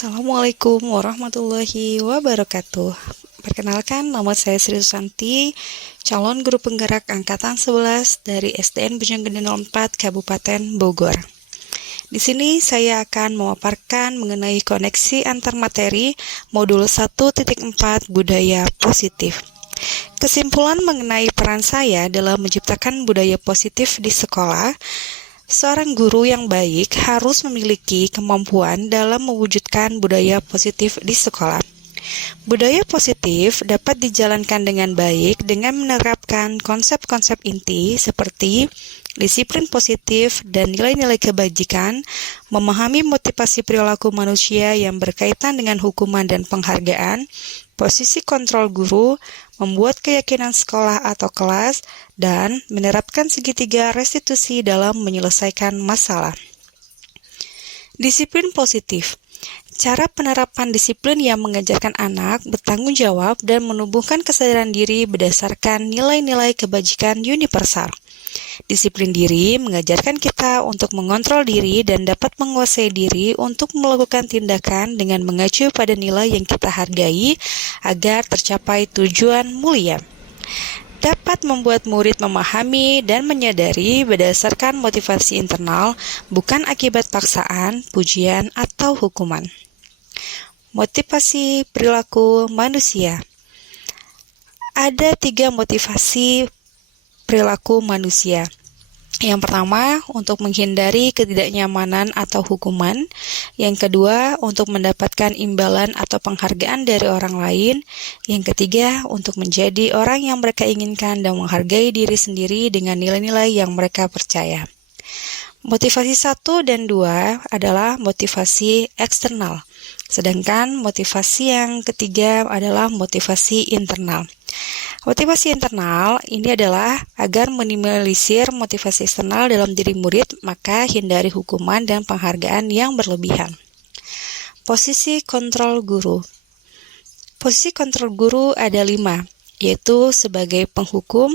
Assalamualaikum warahmatullahi wabarakatuh. Perkenalkan, nama saya Sri Susanti, calon guru penggerak angkatan 11 dari SDN Bojonggede 04 Kabupaten Bogor. Di sini saya akan memaparkan mengenai koneksi antar materi modul 1.4 budaya positif. Kesimpulan mengenai peran saya dalam menciptakan budaya positif di sekolah. Seorang guru yang baik harus memiliki kemampuan dalam mewujudkan budaya positif di sekolah. Budaya positif dapat dijalankan dengan baik dengan menerapkan konsep-konsep inti seperti disiplin positif dan nilai-nilai kebajikan, memahami motivasi perilaku manusia yang berkaitan dengan hukuman dan penghargaan, posisi kontrol guru, membuat keyakinan sekolah atau kelas, dan menerapkan segitiga restitusi dalam menyelesaikan masalah. Disiplin positif. Cara penerapan disiplin yang mengajarkan anak bertanggung jawab dan menumbuhkan kesadaran diri berdasarkan nilai-nilai kebajikan universal. Disiplin diri mengajarkan kita untuk mengontrol diri dan dapat menguasai diri untuk melakukan tindakan dengan mengacu pada nilai yang kita hargai agar tercapai tujuan mulia. Dapat membuat murid memahami dan menyadari berdasarkan motivasi internal, bukan akibat paksaan, pujian, atau hukuman. Motivasi perilaku manusia. Ada 3 motivasi perilaku manusia. Yang pertama, untuk menghindari ketidaknyamanan atau hukuman. Yang kedua, untuk mendapatkan imbalan atau penghargaan dari orang lain. Yang ketiga, untuk menjadi orang yang mereka inginkan dan menghargai diri sendiri dengan nilai-nilai yang mereka percaya. Motivasi 1 dan 2 adalah motivasi eksternal. Sedangkan motivasi yang ketiga adalah motivasi internal. Motivasi internal ini adalah agar minimalisir motivasi eksternal dalam diri murid, maka hindari hukuman dan penghargaan yang berlebihan. Posisi kontrol guru. Posisi kontrol guru ada 5, yaitu sebagai penghukum,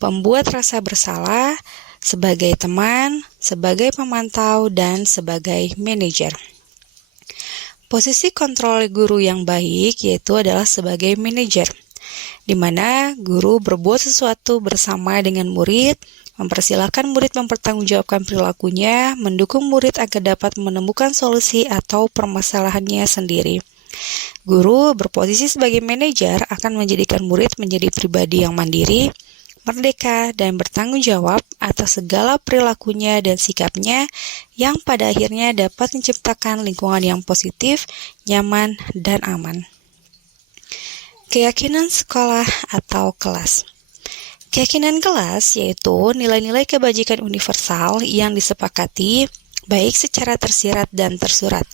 pembuat rasa bersalah, sebagai teman, sebagai pemantau, dan sebagai manajer. Posisi kontrol guru yang baik yaitu adalah sebagai manajer, di mana guru berbuat sesuatu bersama dengan murid, mempersilahkan murid mempertanggungjawabkan perilakunya, mendukung murid agar dapat menemukan solusi atau permasalahannya sendiri. Guru berposisi sebagai manajer akan menjadikan murid menjadi pribadi yang mandiri, merdeka, dan bertanggung jawab atas segala perilakunya dan sikapnya yang pada akhirnya dapat menciptakan lingkungan yang positif, nyaman, dan aman. Keyakinan sekolah atau kelas. Keyakinan kelas yaitu nilai-nilai kebajikan universal yang disepakati baik secara tersirat dan tersurat.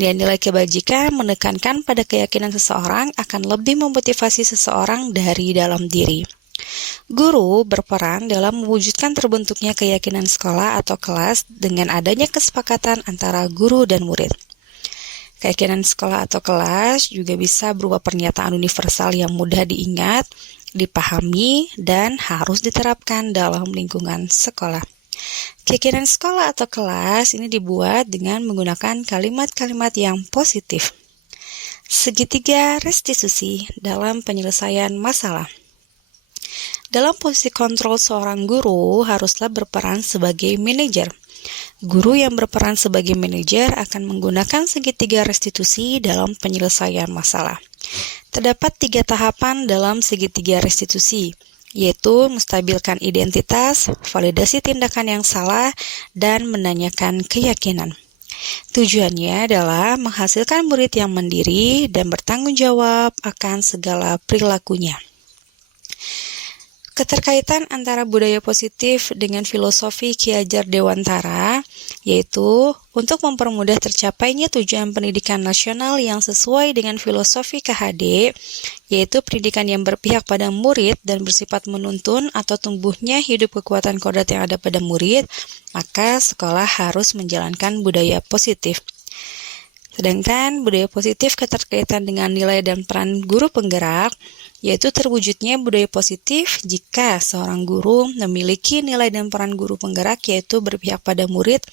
Nilai-nilai kebajikan menekankan pada keyakinan seseorang akan lebih memotivasi seseorang dari dalam diri. Guru berperan dalam mewujudkan terbentuknya keyakinan sekolah atau kelas dengan adanya kesepakatan antara guru dan murid. Keyakinan sekolah atau kelas juga bisa berupa pernyataan universal yang mudah diingat, dipahami, dan harus diterapkan dalam lingkungan sekolah. Keyakinan sekolah atau kelas ini dibuat dengan menggunakan kalimat-kalimat yang positif. Segitiga restitusi dalam penyelesaian masalah. Dalam posisi kontrol seorang guru haruslah berperan sebagai manajer. Guru yang berperan sebagai manajer akan menggunakan segitiga restitusi dalam penyelesaian masalah. Terdapat 3 tahapan dalam segitiga restitusi, yaitu menstabilkan identitas, validasi tindakan yang salah, dan menanyakan keyakinan. Tujuannya adalah menghasilkan murid yang mandiri dan bertanggung jawab akan segala perilakunya. Keterkaitan antara budaya positif dengan filosofi Ki Hajar Dewantara, yaitu untuk mempermudah tercapainya tujuan pendidikan nasional yang sesuai dengan filosofi KHD, yaitu pendidikan yang berpihak pada murid dan bersifat menuntun atau tumbuhnya hidup kekuatan kodrat yang ada pada murid, maka sekolah harus menjalankan budaya positif. Sedangkan budaya positif keterkaitan dengan nilai dan peran guru penggerak, yaitu terwujudnya budaya positif jika seorang guru memiliki nilai dan peran guru penggerak yaitu berpihak pada murid,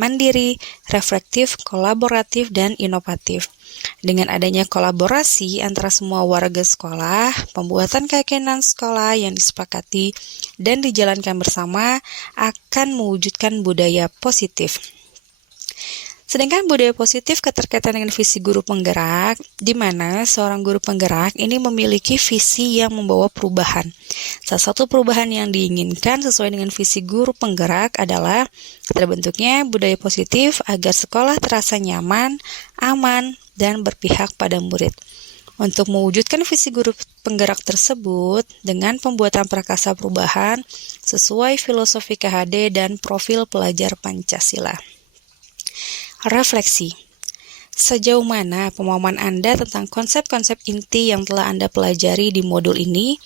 mandiri, reflektif, kolaboratif, dan inovatif. Dengan adanya kolaborasi antara semua warga sekolah, pembuatan keyakinan sekolah yang disepakati dan dijalankan bersama akan mewujudkan budaya positif. Sedangkan budaya positif keterkaitan dengan visi guru penggerak, di mana seorang guru penggerak ini memiliki visi yang membawa perubahan. Salah satu perubahan yang diinginkan sesuai dengan visi guru penggerak adalah terbentuknya budaya positif agar sekolah terasa nyaman, aman, dan berpihak pada murid. Untuk mewujudkan visi guru penggerak tersebut dengan pembuatan prakasa perubahan sesuai filosofi KHD dan profil pelajar Pancasila. Refleksi. Sejauh mana pemahaman Anda tentang konsep-konsep inti yang telah Anda pelajari di modul ini?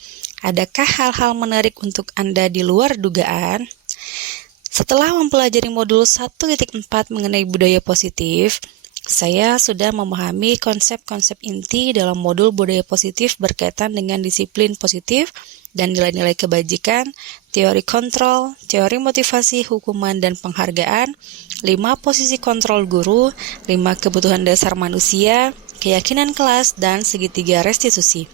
Adakah hal-hal menarik untuk Anda di luar dugaan? Setelah mempelajari modul 1.4 mengenai budaya positif, saya sudah memahami konsep-konsep inti dalam modul budaya positif berkaitan dengan disiplin positif dan nilai-nilai kebajikan, teori kontrol, teori motivasi, hukuman, dan penghargaan, 5 posisi kontrol guru, 5 kebutuhan dasar manusia, keyakinan kelas, dan segitiga restitusi.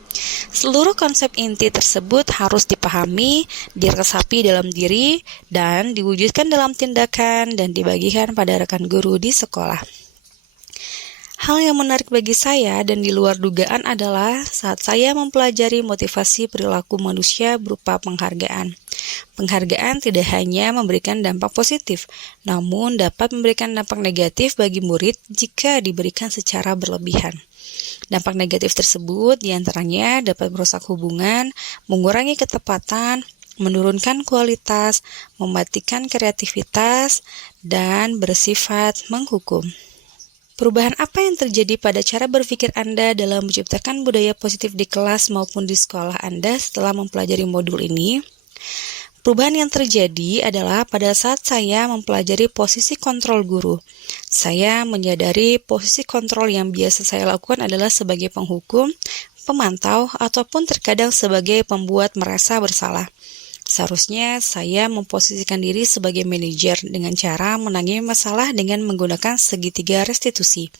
Seluruh konsep inti tersebut harus dipahami, diresapi dalam diri, dan diwujudkan dalam tindakan dan dibagikan pada rekan guru di sekolah. Hal yang menarik bagi saya dan di luar dugaan adalah saat saya mempelajari motivasi perilaku manusia berupa penghargaan. Penghargaan tidak hanya memberikan dampak positif, namun dapat memberikan dampak negatif bagi murid jika diberikan secara berlebihan. Dampak negatif tersebut diantaranya dapat merusak hubungan, mengurangi ketepatan, menurunkan kualitas, mematikan kreativitas, dan bersifat menghukum. Perubahan apa yang terjadi pada cara berpikir Anda dalam menciptakan budaya positif di kelas maupun di sekolah Anda setelah mempelajari modul ini? Perubahan yang terjadi adalah pada saat saya mempelajari posisi kontrol guru. Saya menyadari posisi kontrol yang biasa saya lakukan adalah sebagai penghukum, pemantau, ataupun terkadang sebagai pembuat merasa bersalah. Seharusnya saya memposisikan diri sebagai manajer dengan cara menangani masalah dengan menggunakan segitiga restitusi.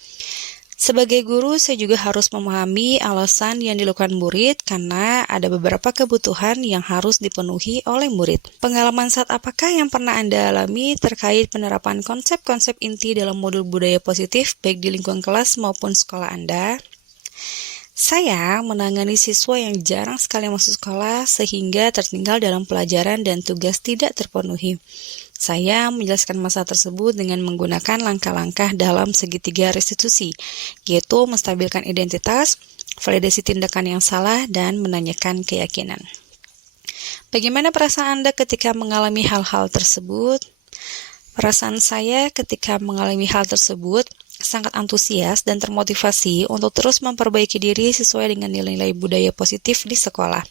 Sebagai guru, saya juga harus memahami alasan yang dilakukan murid karena ada beberapa kebutuhan yang harus dipenuhi oleh murid. Pengalaman saat apakah yang pernah Anda alami terkait penerapan konsep-konsep inti dalam modul budaya positif baik di lingkungan kelas maupun sekolah Anda? Saya menangani siswa yang jarang sekali masuk sekolah sehingga tertinggal dalam pelajaran dan tugas tidak terpenuhi. Saya menjelaskan masalah tersebut dengan menggunakan langkah-langkah dalam segitiga restitusi, yaitu menstabilkan identitas, validasi tindakan yang salah, dan menanyakan keyakinan. Bagaimana perasaan Anda ketika mengalami hal-hal tersebut? Perasaan saya ketika mengalami hal tersebut sangat antusias dan termotivasi untuk terus memperbaiki diri sesuai dengan nilai-nilai budaya positif di sekolah.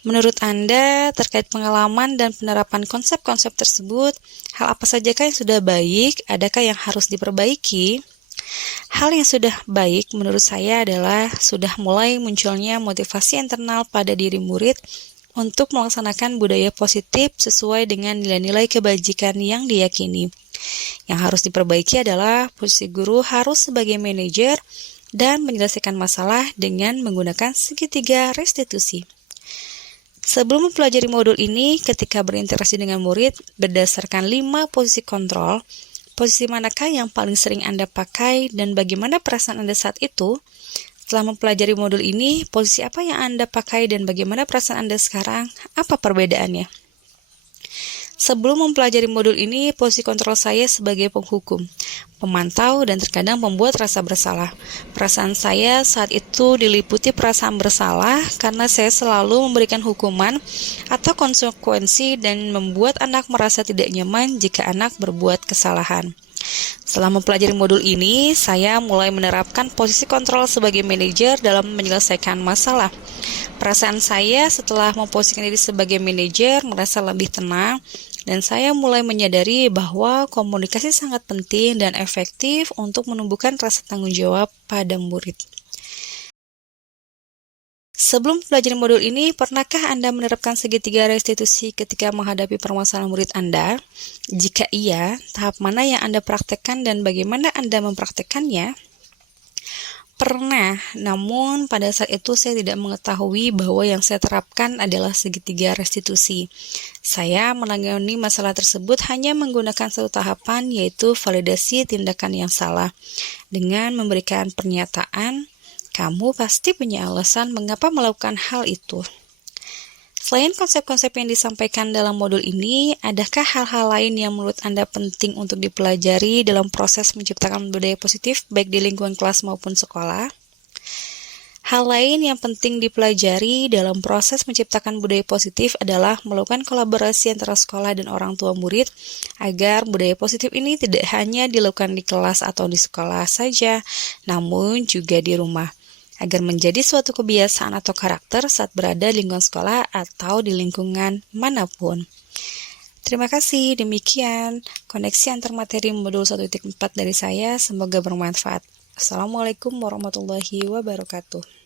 Menurut Anda, terkait pengalaman dan penerapan konsep-konsep tersebut, hal apa sajakah yang sudah baik, adakah yang harus diperbaiki? Hal yang sudah baik menurut saya adalah sudah mulai munculnya motivasi internal pada diri murid untuk melaksanakan budaya positif sesuai dengan nilai-nilai kebajikan yang diyakini. Yang harus diperbaiki adalah posisi guru harus sebagai manajer dan menyelesaikan masalah dengan menggunakan segitiga restitusi. Sebelum mempelajari modul ini, ketika berinteraksi dengan murid berdasarkan 5 posisi kontrol, posisi manakah yang paling sering Anda pakai dan bagaimana perasaan Anda saat itu? Setelah mempelajari modul ini, posisi apa yang Anda pakai dan bagaimana perasaan Anda sekarang? Apa perbedaannya? Sebelum mempelajari modul ini, posisi kontrol saya sebagai penghukum, pemantau, dan terkadang membuat rasa bersalah. Perasaan saya saat itu diliputi perasaan bersalah karena saya selalu memberikan hukuman atau konsekuensi dan membuat anak merasa tidak nyaman jika anak berbuat kesalahan. Setelah mempelajari modul ini, saya mulai menerapkan posisi kontrol sebagai manajer dalam menyelesaikan masalah. Perasaan saya setelah memposisikan diri sebagai manajer merasa lebih tenang, dan saya mulai menyadari bahwa komunikasi sangat penting dan efektif untuk menumbuhkan rasa tanggung jawab pada murid. Sebelum belajar modul ini, pernahkah Anda menerapkan segitiga restitusi ketika menghadapi permasalahan murid Anda? Jika iya, tahap mana yang Anda praktekkan dan bagaimana Anda mempraktekkannya? Pernah, namun pada saat itu saya tidak mengetahui bahwa yang saya terapkan adalah segitiga restitusi. Saya menangani masalah tersebut hanya menggunakan satu tahapan, yaitu validasi tindakan yang salah. Dengan memberikan pernyataan, kamu pasti punya alasan mengapa melakukan hal itu. Selain konsep-konsep yang disampaikan dalam modul ini, adakah hal-hal lain yang menurut Anda penting untuk dipelajari dalam proses menciptakan budaya positif, baik di lingkungan kelas maupun sekolah? Hal lain yang penting dipelajari dalam proses menciptakan budaya positif adalah melakukan kolaborasi antara sekolah dan orang tua murid, agar budaya positif ini tidak hanya dilakukan di kelas atau di sekolah saja, namun juga di rumah, agar menjadi suatu kebiasaan atau karakter saat berada di lingkungan sekolah atau di lingkungan manapun. Terima kasih, demikian koneksi antar materi modul 1.4 dari saya, semoga bermanfaat. Assalamualaikum warahmatullahi wabarakatuh.